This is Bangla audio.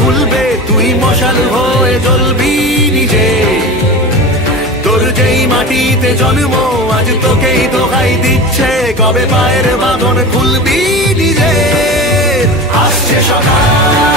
খুলবে, তুই মশাল হয়ে জ্বলবি নিজে। তোর যেই মাটিতে জন্ম আজ তোকেই দোহাই দিচ্ছে, কবে পায়ের বাঁধন খুলবি নিজে। আসছে সকাল